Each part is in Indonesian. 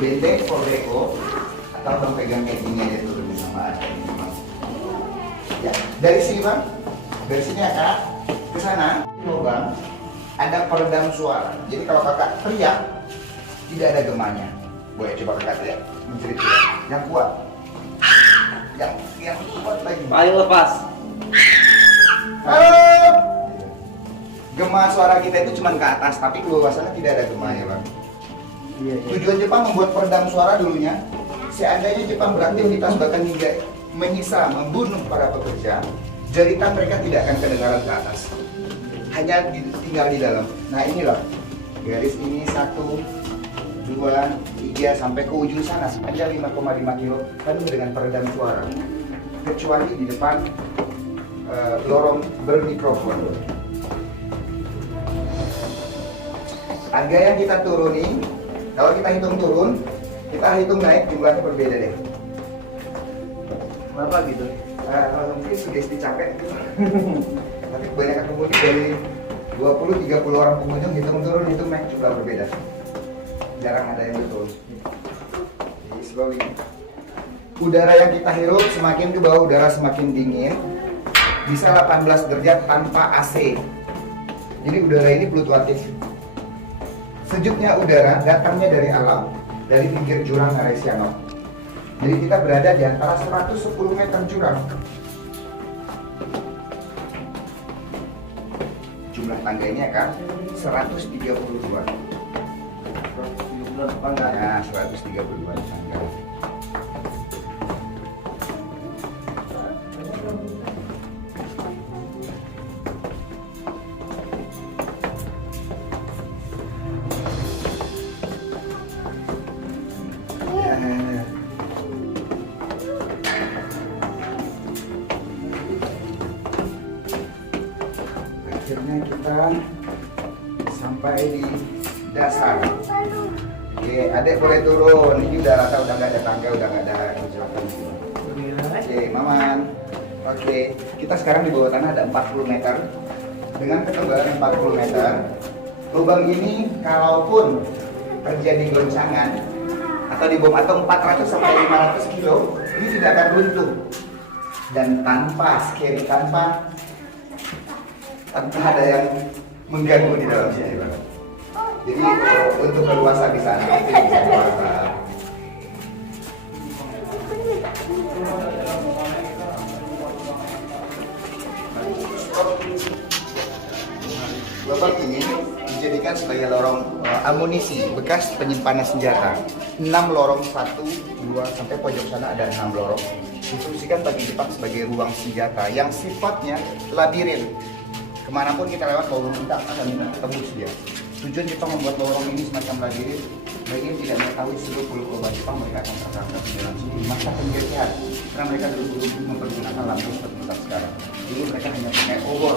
benteng Fordeco atau bang pegang kayak gini aja tuh lebih sama aja. Ya, dari sini bang, dari sini ya kak, ke sana lubang ada peredam suara. Jadi kalau kakak teriak tidak ada gemanya. Boleh coba kakak teriak, menjerit yang kuat, yang kuat lagi. Paling lepas. Halo. Gema suara kita itu cuma ke atas, tapi ke bawah sana tidak ada gemanya bang. Iya. Tujuan Jepang membuat peredam suara dulunya, seandainya Jepang beraktivitas bahkan hingga menyiksa, membunuh para pekerja, jeritan mereka tidak akan kedengaran ke atas, hanya tinggal di dalam. Nah inilah garis ini 1, 2, 3 sampai ke ujung sana sepanjang 5,5 kilo penuh dengan peredam suara, kecuali di depan lorong bermikrofon. Harga yang kita turuni, kalau kita hitung turun, kita hitung naik, jumlahnya berbeda deh. Berapa gitu? Mungkin sugesti capek. Tapi kebanyakan pengunjung dari 20-30 orang pengunjung hitung turun, hitung naik juga berbeda. Jarang ada yang betul. Jadi slowly. Udara yang kita hirup semakin ke bawah, udara semakin dingin. Bisa 18 derajat tanpa AC. Jadi udara ini fluktuatif. Sejuknya udara datangnya dari alam, dari pinggir jurang Aresiano. Jadi kita berada di antara 110 meter jurang. Jumlah tangga ini akan 132. Nah, 132 tangga. Akhirnya kita sampai di dasar. Oke, adek boleh turun. Ini udah rata, udah nggak ada tangga, udah nggak ada kecelakaan. Oke, Maman. Oke, kita sekarang di bawah tanah ada 40 meter dengan ketebalan 40 meter. Lubang ini kalaupun terjadi goncangan atau dibom atau 400 sampai 500 kilo, ini tidak akan runtuh. Dan tanpa scary, tanpa ada yang mengganggu di dalam sini, Bang. Jadi untuk keluasan di sana itu bisa keluasan. Lubang ini dijadikan sebagai lorong amunisi bekas penyimpanan senjata. 6 lorong, 1, 2 sampai pojok sana ada 6 lorong. Difungsikan bagi Jepang sebagai ruang senjata yang sifatnya labirin. Kemanapun kita lewat lorong kita akan tembus dia. Tujuan Jepang membuat lorong ini semacam labirin. Bagi yang tidak mengetahui seluruh pulau Jepang, mereka akan tertangkap di dalam sini di masa penjajahan. Karena mereka dulu mempergunakan lampu seperti kita sekarang. Dulu mereka hanya pakai obor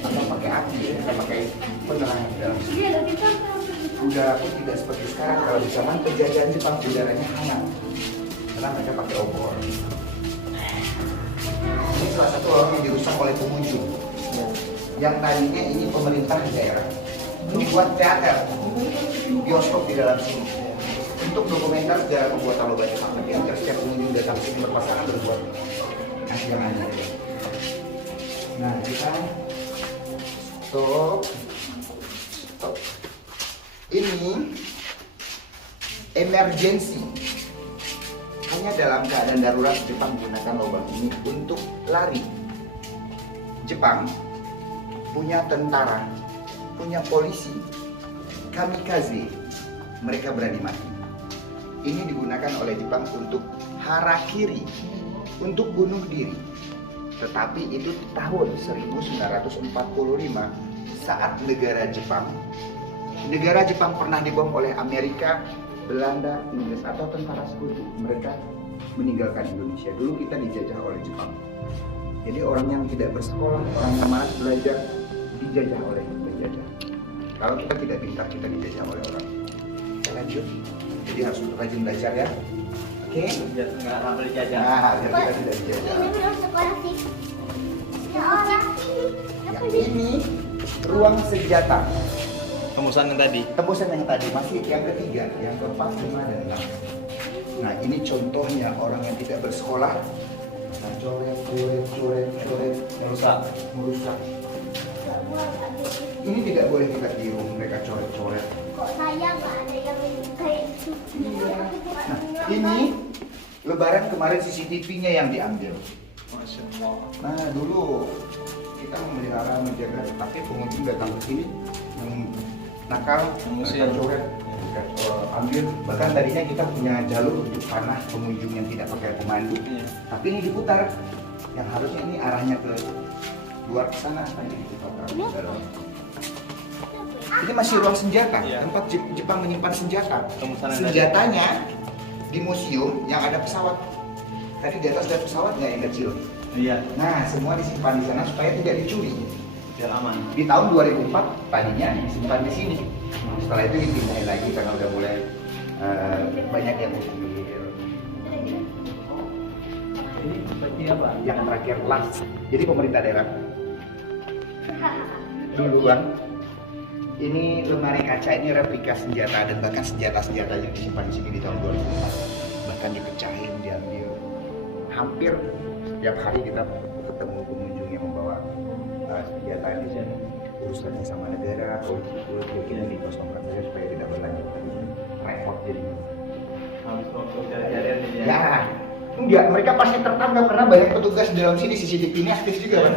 atau pakai api, mereka pakai penerangan di dalam sini. Udara pun tidak seperti sekarang. Kalau di zaman penjajahan Jepang udaranya hangat karena mereka pakai obor. Ini salah satu lorong yang dirusak oleh pengunjung. Yang tadinya ini pemerintah daerah. Ini buat teater, bioskop di dalam sini. Untuk dokumenter sejarah pembuatan lomba Jepang, tapi agar setiap pengunjung datang sini berpasangan berbuat akhirnya. Nah, kita stop. Ini emergency. Hanya dalam keadaan darurat Jepang menggunakan lubang ini untuk lari. Jepang punya tentara, punya polisi, kamikaze, mereka berani mati. Ini digunakan oleh Jepang untuk harakiri, untuk bunuh diri. Tetapi itu tahun 1945 saat negara Jepang pernah dibom oleh Amerika, Belanda, Inggris atau tentara sekutu. Mereka meninggalkan Indonesia. Dulu kita dijajah oleh Jepang. Jadi orang yang tidak bersekolah, orang yang malas belajar, dijajah oleh penjajah. Kalau kita tidak pintar, kita dijajah oleh orang. Lanjut. Jadi harus rajin belajar ya. Oke? Biar nggak sampai dijajah. Nah, biar kita tidak dijajah. Yang ini ruang senjata. Tembusan yang tadi. Tembusan yang tadi, masih yang ketiga, yang keempat, lima, dan enam. Nah ini contohnya orang yang tidak bersekolah. Nah, coret, merusak. Ini tidak boleh kita tiru, mereka coret-coret. Kok saya nggak ada yang kayak gitu? Nah, ini Lebaran kemarin CCTV-nya yang diambil. Masya Allah. Nah, dulu kita memelihara, menjaga, tapi pengunjung datang ke sini yang nakal, mereka coret, mereka ambil. Bahkan tadinya kita punya jalur untuk panah pengunjung yang tidak pakai pemandu, Iya. tapi ini diputar. Yang harusnya ini arahnya ke luar ke sana, ini diputar ke dalam. Ini masih ruang senjata, Iya. tempat Jepang menyimpan senjata. Tembusan yang Senjatanya di museum yang ada pesawat. Tadi di atas ada pesawat nggak yang kecil? Iya. Nah, semua disimpan di sana supaya tidak dicuri. Biar aman. Di tahun 2004 tadinya disimpan di sini. Setelah itu dipindahin lagi karena udah mulai banyak yang muslim. Ini seperti apa? Yang terakhir last. Jadi pemerintah daerah duluan ini lemari kaca ini replika senjata dan bahkan senjata-senjata yang disimpan di sini di tahun 2004 bahkan dipecahin, diambil. Hampir setiap hari kita ketemu pengunjung yang membawa senjata di sini. Urusannya sama negara, politik kita dikosongkan saja supaya tidak berlanjut. Repot jadinya. Habis waktu cari-carian ini ya. Ya, enggak, mereka pasti tertangkap karena banyak petugas di dalam sini, CCTV ini aktif juga kan.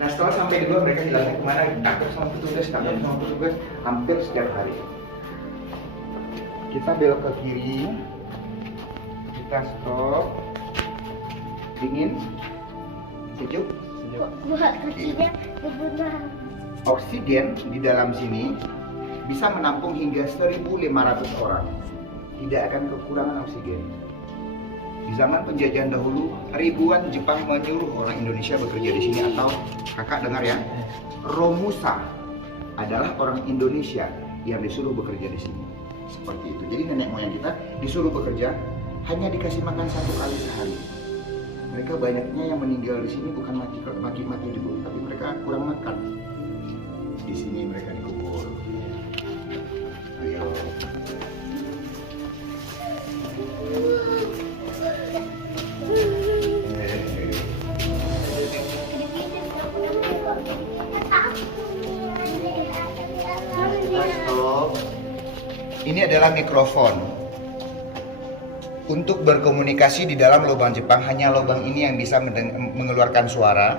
Nah setelah sampai di luar mereka hilangnya kemana, tangkap sama petugas, hampir setiap hari. Kita belok ke kiri, kita stop, dingin, sejuk. Buat kakinya benar. Oksigen di dalam sini bisa menampung hingga 1.500 orang. Tidak akan kekurangan oksigen. Di zaman penjajahan dahulu, ribuan Jepang menyuruh orang Indonesia bekerja di sini atau kakak dengar ya, Romusa adalah orang Indonesia yang disuruh bekerja di sini. Seperti itu. Jadi nenek moyang kita disuruh bekerja hanya dikasih makan 1 kali sehari. Mereka banyaknya yang meninggal di sini bukan mati dulu, tapi mereka kurang makan. Di sini mereka dikubur. Ayo. Ini adalah mikrofon. Untuk berkomunikasi di dalam lubang Jepang, hanya lubang ini yang bisa mengeluarkan suara.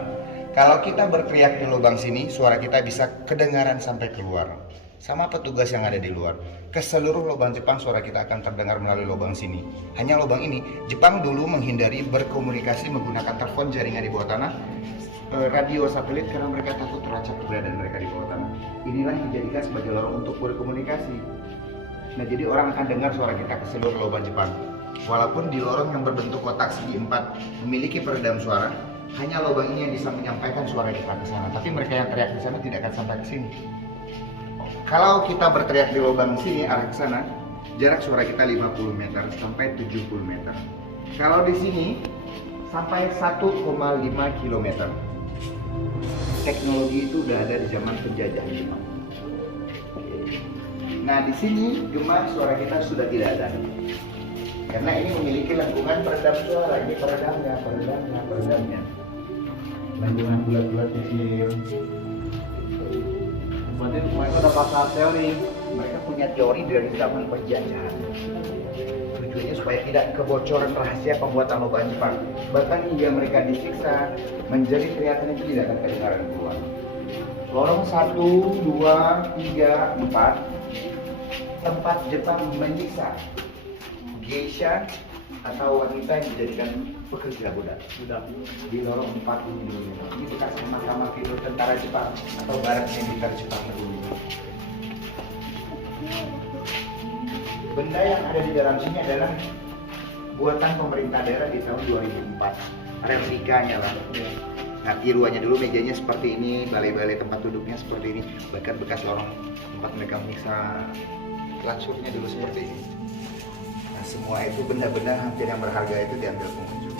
Kalau kita berteriak di lubang sini, suara kita bisa kedengaran sampai keluar. Sama petugas yang ada di luar. Ke seluruh lubang Jepang, suara kita akan terdengar melalui lubang sini. Hanya lubang ini. Jepang dulu menghindari berkomunikasi menggunakan telepon jaringan di bawah tanah, radio satelit, karena mereka takut terlacak keberadaan mereka di bawah tanah. Inilah yang dijadikan sebagai lorong untuk berkomunikasi. Nah, jadi orang akan dengar suara kita ke seluruh lubang Jepang. Walaupun di lorong yang berbentuk kotak segi 4 memiliki peredam suara, hanya lubang ini yang bisa menyampaikan suara kita ke sana. Tapi mereka yang teriak di sana tidak akan sampai ke sini. Kalau kita berteriak di lubang sini arah ke sana, jarak suara kita 50 meter sampai 70 meter. Kalau di sini sampai 1,5 km. Teknologi itu udah ada di zaman penjajahan Jepang. Nah, di sini gema suara kita sudah tidak ada. Karena ini memiliki lengkungan peredam suara. Ini peredamnya. Lengkungan bulat-bulat kecil. Berarti mereka udah pasal teori. Mereka punya teori dari zaman penjajahan. Tujuannya supaya tidak kebocoran rahasia pembuatan lubang Jepang. Bahkan hingga mereka disiksa, menjadi teriakan itu tidak akan kedengaran keluar. Lorong 1, 2, 3, 4 tempat Jepang menyiksa geisha atau wanita yang dijadikan pekerja budak di lorong 4 ini dulu. Ini bekas kamar tidur tentara Jepang atau barak militer Jepang dulu. Benda yang ada di dalam sini adalah buatan pemerintah daerah di tahun 2004, replikanya lah. Nah, tiruannya dulu mejanya seperti ini, balai-balai tempat duduknya seperti ini, bahkan bekas lorong tempat mereka menyiksa lansurnya dulu seperti ini. Nah, semua itu benda-benda hampir yang berharga itu diambil pengunjung.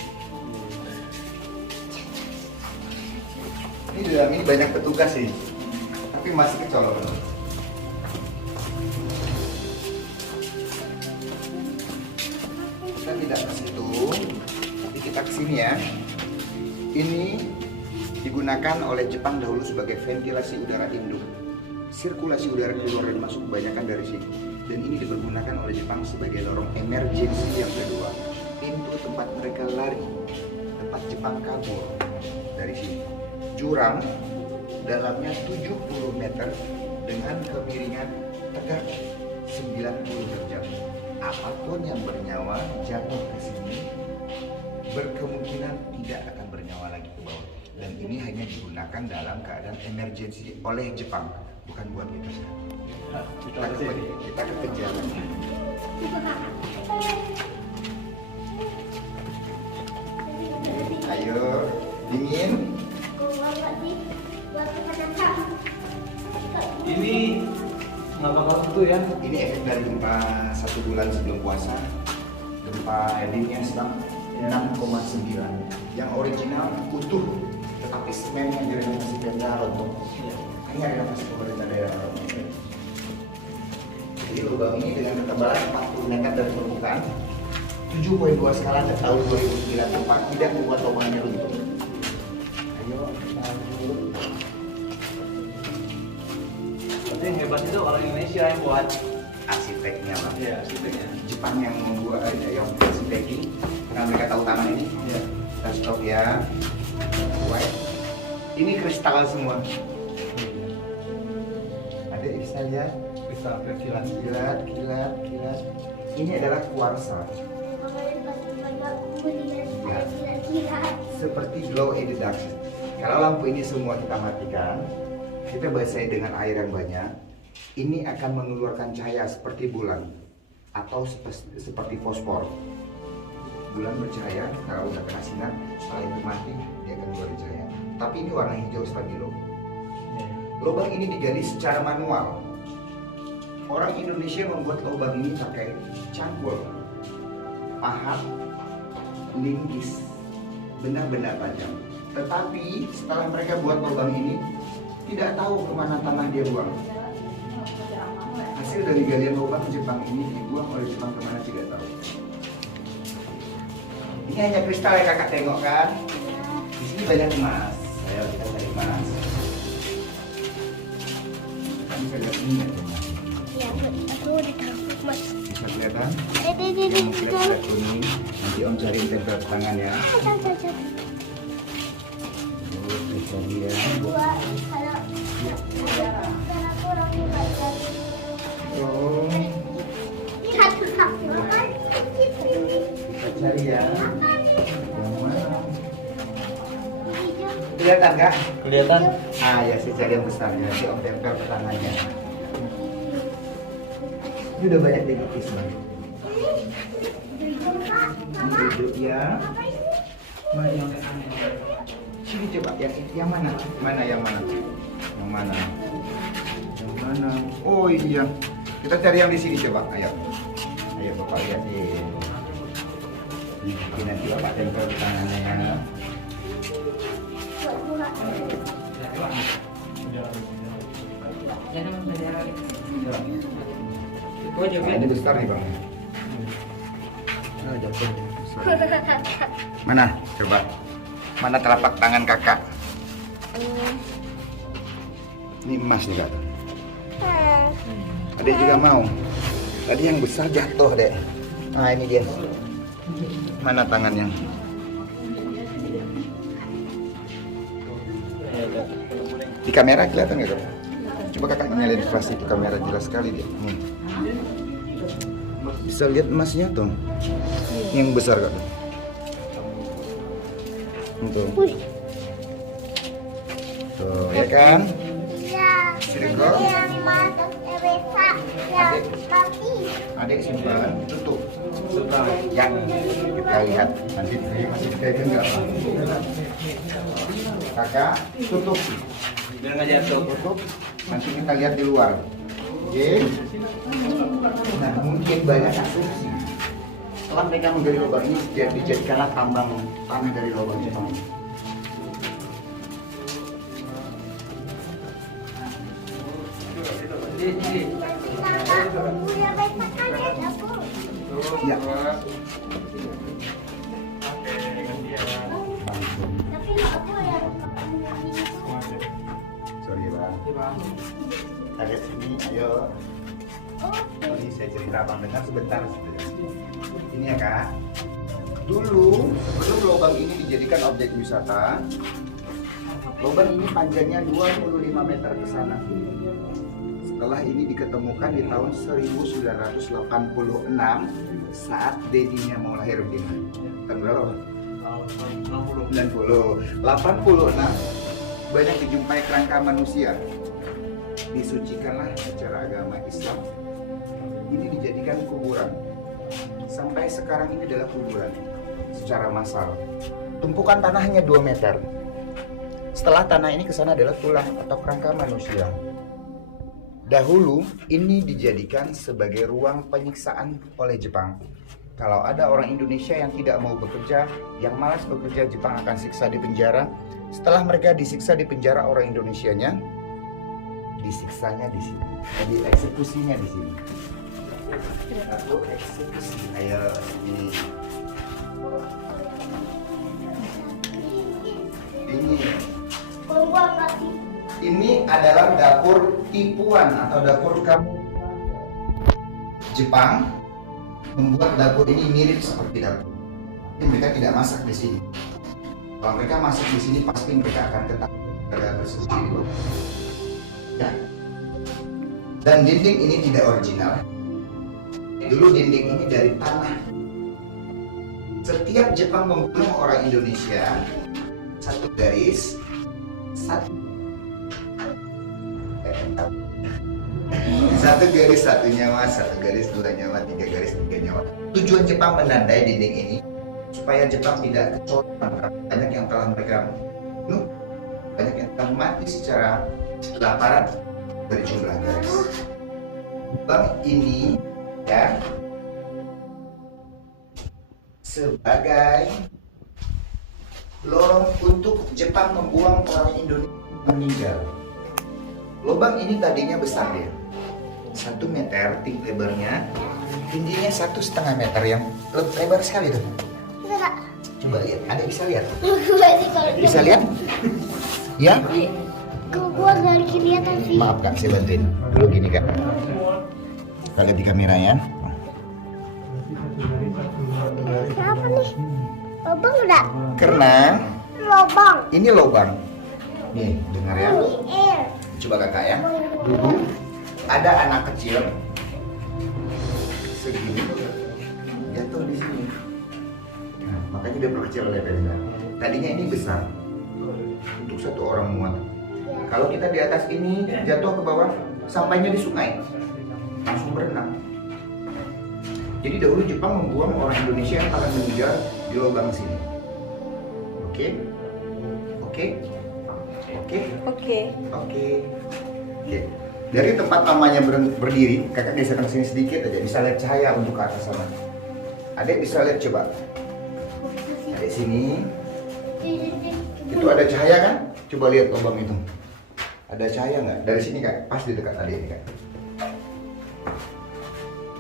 Ini di dalam ini banyak petugas sih, tapi masih kecolongan. sini ya. Ini digunakan oleh Jepang dahulu sebagai ventilasi udara induk. Sirkulasi udara keluar dan masuk kebanyakan dari sini. Dan ini dipergunakan oleh Jepang sebagai lorong emergensi yang kedua. Pintu tempat mereka lari, tempat Jepang kabur dari sini. Jurang dalamnya 70 meter dengan kemiringan tegak 90 derajat. Apapun yang bernyawa jatuh ke sini berkemungkinan tidak akan bernyawa lagi ke bawah. Dan ini hanya digunakan dalam keadaan emergensi oleh Jepang, bukan buat kita. Kita kejar. Ayo, dingin. Ini nggak bakal itu ya. Ini efek dari gempa 1 bulan sebelum puasa. Gempa Elinnya sedang 6,9. Yang original utuh, tetapi semen yang direnovasi Pemda roboh. Hanya renovasi pemerintah daerah roboh. Jadi lubang ini dengan ketebalan 40 meter dari permukaan, 7,2 skala dan tahun 2009 gempa tidak membuat lubangnya runtuh. Ayo, lanjut. Berarti yang hebat itu orang Indonesia yang buat. Arsiteknya lah. Iya, arsiteknya. Jepang yang membuat yang arsiteknya, karena mereka tahu tangan ini. Iya. Kita stop ya. White. Ini kristal semua. Ada bisa lihat? Bisa kilat. Kilat. Ini adalah kuarsa. Seperti glow in the dark. Kalau lampu ini semua kita matikan, kita basahi dengan air yang banyak, ini akan mengeluarkan cahaya seperti bulan atau seperti fosfor. Bulan bercahaya, kalau udah kena sinar, setelah itu mati, dia akan keluar cahaya. Tapi ini warna hijau stabilo. Lubang ini digali secara manual. Orang Indonesia membuat lubang ini pakai cangkul, pahat, linggis, benda-benda tajam. Tetapi setelah mereka buat lubang ini, tidak tahu kemana tanah dia buang. Hasil dari galian lubang Jepang ini dibuang oleh Jepang kemana tidak tahu. Ini hanya kristal yang kakak tengok kan? Di sini banyak emas. Ayo kita cari emas. Kita bisa lihat ini ya. Ya, aku udah takut mas. Bisa kelihatan? Ini. Yang kelihatan kuning. Nanti om cariin tempel tangan ya. Bisa lihat. Dua, kalau kurang juga. Oh, Lihat satu kan? kita cari ya. Yang mana? Hijau. Kelihatan kak? Kelihatan? Ah ya, saya cari yang besar. Nanti om tempel ke tangannya. Ini udah banyak dikikis nih. Ini duduk ya. Mana yang sini coba yang mana? Mana yang mana? Yang mana? Yang mana? Oh iya. Kita cari yang di sini coba. Ayo. Ayo Bapak lihat nih. Ini nanti Bapak tempel di tangannya ya. Nah, ini besar nih bang. Mana? Coba. Mana telapak tangan kakak? Ini emas nih kak. Adek juga mau. Tadi yang besar jatuh dek. Nah ini dia. Mana tangannya? Di kamera kelihatan nggak kak? Coba kakak nyalain flash itu, kamera jelas sekali dia. Nih. Bisa lihat emasnya tuh. Yang besar kak. Tuh. Tuh ya kan? Iya. Siriko. Yang mata Ewesa. Yang mati. Adik simpan, tutup. Ya, kita lihat nanti masih dipegang nggak? Kakak tutup, Biar nggak jatuh. tutup. Nanti kita lihat di luar. Oke. Nah mungkin banyak asumsi. Setelah mereka menggali lubang ini, dijadikanlah tambang tanah dari lubang Jepang. Udah baik makannya, aku. Ya. Oke, gantian. cerita abang dengar sebentar. Ini ya kak. Dulu sebelum lubang ini dijadikan objek wisata, lubang ini panjangnya 25 meter ke sana. Setelah ini diketemukan di tahun 1986 saat dedinya mau lahir begini. Tahun berapa? Tahun 60. 90. 86 banyak dijumpai kerangka manusia. Disucikanlah secara agama Islam. Ini dijadikan kuburan. Sampai sekarang ini adalah kuburan secara massal. Tumpukan tanahnya 2 meter. Setelah tanah ini ke sana adalah tulang atau kerangka manusia. Dahulu ini dijadikan sebagai ruang penyiksaan oleh Jepang. Kalau ada orang Indonesia yang tidak mau bekerja, yang malas bekerja, Jepang akan siksa di penjara. Setelah mereka disiksa di penjara orang Indonesianya, disiksanya di sini, jadi eksekusinya di sini. Aku eksekusi, ayo ini. Ini adalah dapur tipuan atau dapur kamu. Jepang membuat dapur ini mirip seperti dapur. Tapi mereka tidak masak di sini. Kalau mereka masak di sini pasti mereka akan ketahuan tersendiri. Ya. Dan dinding ini tidak original. Dulu dinding ini dari tanah. Setiap Jepang membunuh orang Indonesia, satu garis, satu garis satu nyawa, satu garis dua nyawa, tiga garis tiga nyawa. Tujuan Jepang menandai dinding ini supaya Jepang tidak kecolongan. Banyak yang telah mereka bunuh, banyak yang telah mati secara kelaparan dari jumlah garis. Lubang ini ya sebagai lorong untuk Jepang membuang orang Indonesia meninggal. Lubang ini tadinya besar dia, 1 meter lebarnya, tingginya 1,5 meter yang lebar sekali tuh. Enggak. Coba lihat, ada bisa lihat? Gua sih kalau Bisa lihat? Ya? gua nggak kelihatan sih. Maaf kak, saya bantuin. Dulu gini kak. Kita lihat di kameranya. Siapa nih? Lobang enggak? Karena Lobang. ini lubang. Nih, dengar ya. Ini air. Coba kakak ya. Dulu ada anak kecil segini jatuh di sini. Nah, makanya dia berkecil lebarnya. Tadinya ini besar untuk satu orang muat. Kalau kita di atas ini jatuh ke bawah, sampainya di sungai, langsung berenang. Jadi dahulu Jepang membuang orang Indonesia yang akan meninggal di lubang sini. Oke? Oke? Oke? Oke. Oke. Oke. Dari tempat mamanya berdiri, kakak geserkan sini sedikit aja, bisa lihat cahaya untuk ke atas sana. Adek bisa lihat coba. Adek sini. Itu ada cahaya kan? Coba lihat lubang itu. Ada cahaya nggak? Dari sini kan? Pas di dekat adek ini kan?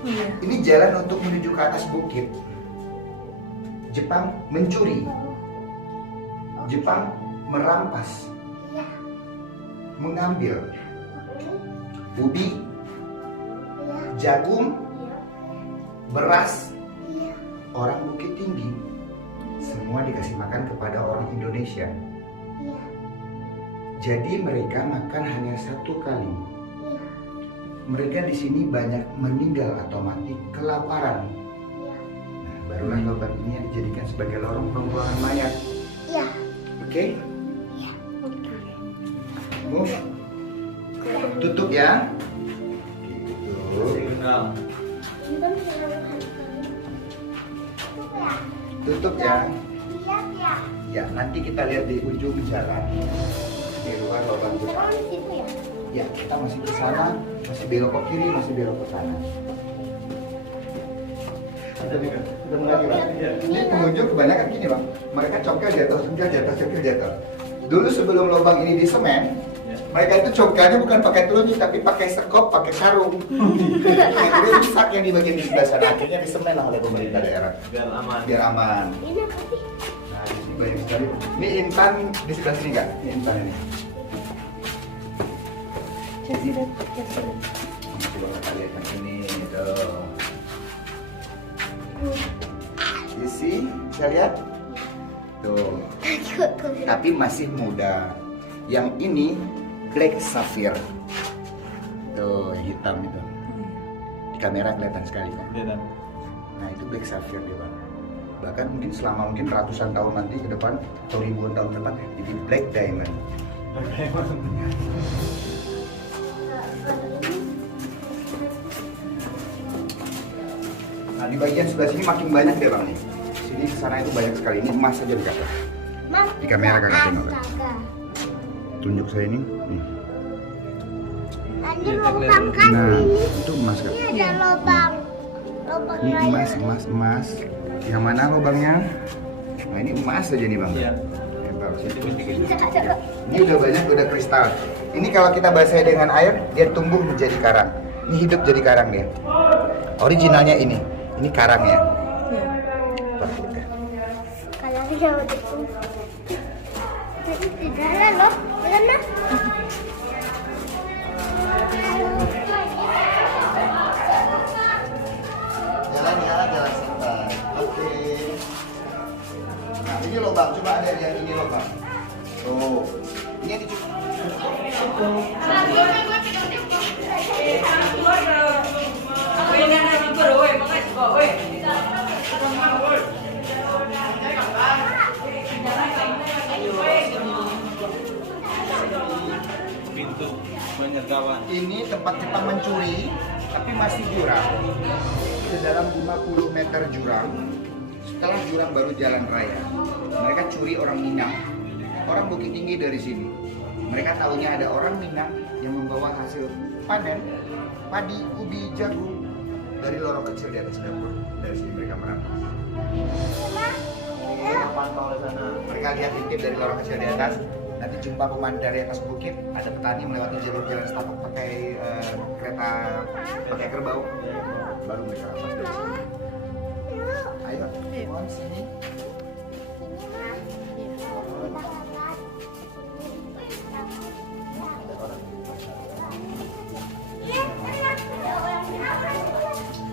Iya. Ini jalan untuk menuju ke atas bukit. Jepang mencuri. Jepang merampas. Mengambil ubi, jagung, beras, orang Bukit Tinggi. Semua dikasih makan kepada orang Indonesia. Jadi mereka makan hanya 1 kali. Mereka di sini banyak meninggal atau mati kelaparan. Nah, barulah lubang ini yang dijadikan sebagai lorong pembuangan mayat. Iya. Oke? Move. Tutup ya. Tutup. Tutup ya. Lihat ya. Ya, nanti kita lihat di ujung jalan. Di luar lubang Jepang. Sekarang di situ ya. Ya, kita masih ke sana, masih belok ke kiri, masih belok ke kanan. Sudah mulai Pak. Ini pengunjung kebanyakan gini Bang. Mereka congkel jatuh, congkel jatuh. Dulu sebelum lubang ini di semen, mereka itu congkelnya bukan pakai telunjuk tapi pakai sekop, pakai sarung. Jadi rusak yang di bagian di sebelah sana. Akhirnya di semen lah oleh pemerintah daerah. Biar aman. Biar aman. Ini apa sih? Nah, di sini banyak sekali. Ini intan di sebelah sini nggak? Ini intan ini. Jasirat. Coba kakak lihat yang ini, tuh. You see? Bisa lihat? Tuh. Tapi masih muda. Yang ini black sapphire. Tuh, yang hitam itu. Di kamera kelihatan sekali kan? Beda. Nah, itu black sapphire dia, Bang. Bahkan mungkin ratusan tahun nanti ke depan atau ribuan tahun ke depan jadi black diamond. Nah, di bagian sebelah sini makin banyak deh, Bang nih. Sini ke sana itu banyak sekali. Ini emas saja di kakak. Di kamera kakak tengok. Kan? Tunjuk saya ini. Nih. Ada lubang kan Nah, ini. itu emas kan? Ini ada lubang. Lubang Ini lain. emas. Yang mana lubangnya? Nah, ini emas saja nih, Bang. Iya. Ini udah banyak, udah kristal. Ini kalau kita basahi dengan air, dia tumbuh menjadi karang. Ini hidup jadi karang dia. Originalnya ini karangnya. Wah, gitu. Kalau dia udah tumbuh. Tadi di dalam loh, mana? Jalan santai. Oke. Nah, ini lubang. Coba ada yang ini lubang. Tuh. Ini dicukup. Pintu banyak kawan. Ini tempat Jepang mencuri, tapi masih jurang. Sedalam 50 meter jurang. Setelah jurang baru jalan raya. Mereka curi orang Minang, orang Bukit Tinggi dari sini. Mereka tahunya ada orang Minang yang membawa hasil panen padi, ubi, jagung dari lorong kecil di atas dapur. Dari sini mereka merampas. Ini pantau di sana. Mereka lihat intip dari lorong kecil di atas. Nanti jumpa pemandu dari atas bukit, ada petani melewati jalur jalan setapak pakai kereta, pakai kerbau, baru mereka rampas dari sini. Ayo, mohon sini.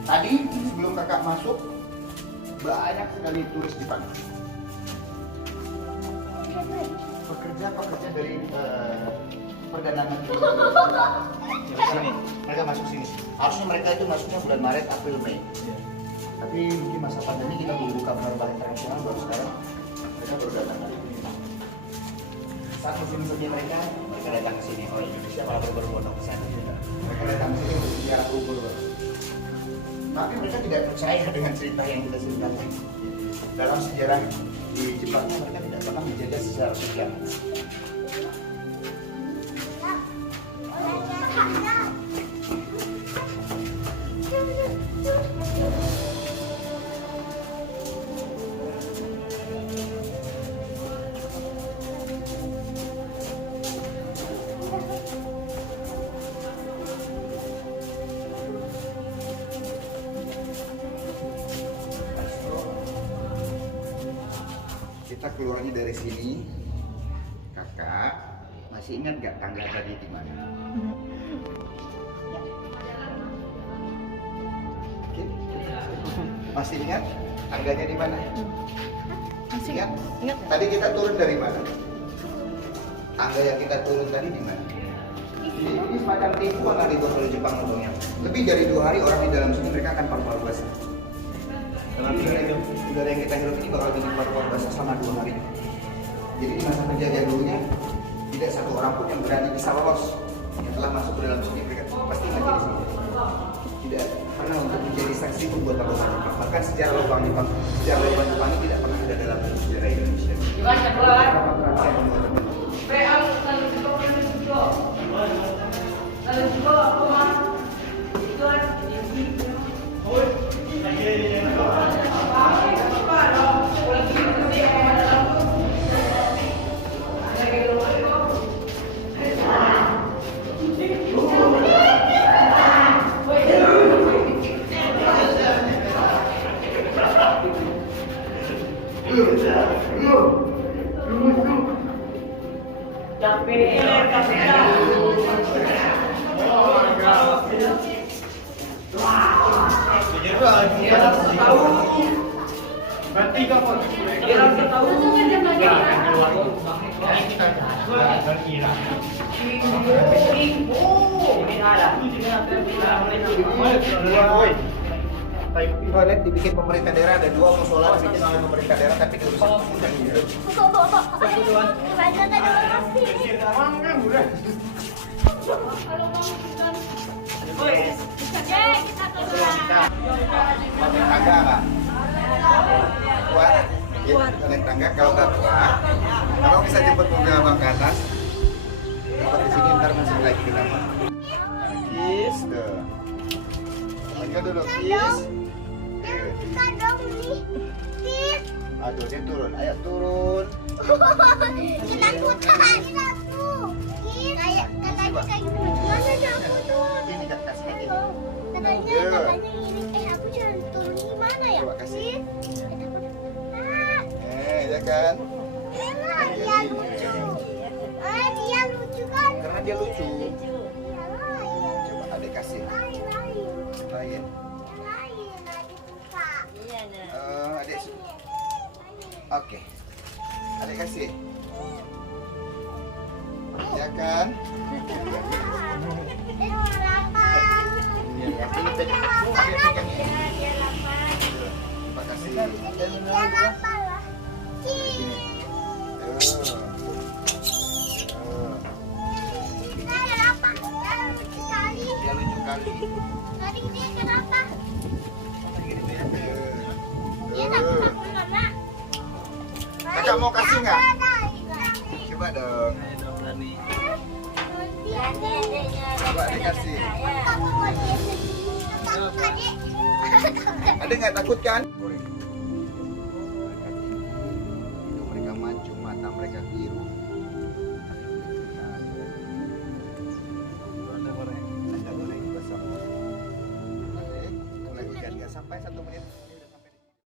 Tadi sebelum kakak masuk, banyak sekali turis Jepang. Pekerja dari Perdana Menteri sini. Mereka masuk sini. Harusnya mereka itu masuknya bulan Maret, April, Mei. Tapi mungkin masa pandemi kita belum buka penerbangan internasional, baru sekarang mereka baru datang lagi. Saat musim semi mereka datang ke sini. Oh, Indonesia malah berbondong ke sana. Mereka datang ke sini untuk sejarah kubur. Tapi mereka tidak percaya dengan cerita yang kita ceritakan. Dalam sejarah di Jepang mereka tidak pernah menjajah secara sejarah. Kita keluarnya dari sini, kakak masih ingat nggak tangga tadi di mana? Oke. Masih ingat tangganya di mana? Masih ingat? Ingat. Tadi kita turun dari mana? Tangga yang kita turun tadi di mana? Ini semacam tipuan yang dibuat oleh Jepang ngomongnya. Lebih dari 2 hari orang di dalam sini mereka akan paru-paru basah. Udara yang kita hirup ini bakal bikin paru-paru basah selama 2 hari. Jadi di masa penjajahan dulunya tidak satu orang pun yang berani bisa lolos. Yang telah masuk ke dalam sini mereka pasti mati di sini. Tidak pernah untuk menjadi saksi pun buat lubang Jepang. Bahkan sejarah lubang Jepang ini tidak pernah ada dalam sejarah Indonesia. Berarti kamu Toilet dibikin pemerintah daerah, ada 2 musola dibikin oleh pemerintah daerah tapi diurusan pemerintah hidup. Banyak terima kasih. Kita keluar. Naik tangga nggak? Kuat? Ya, naik tangga kalau nggak kuat, abang bisa jemput mobil abang ke atas. Jemput di sini ntar masuk lagi ke dalam. Kiss tuh. Ayo dulu kiss. Kita dong nih. Tis. Aduh dia turun, ayo turun. Ketakutan aku. Kayak katanya kayak gimana ya aku tuh? Ini kan kasih ini. Katanya ini aku jangan turun gimana ya? Coba kasih. Ah, Ya kan? emang dia lucu. Dia lucu kan? Karena dia lucu. Iya lain. Coba adik kasih. Lain. Lain. Lain lagi suka. Adik. Oke. Adik kasih. Ya kan? Ini pegang ini. Terima kasih. Dia lucu kali. Kakak mau kasih nggak? Coba dong. Coba dikasih. Ada nggak takut kan? Itu mereka mancung, mata mereka biru. Anda goreng basah. Mulai hujan nggak sampai 1 menit.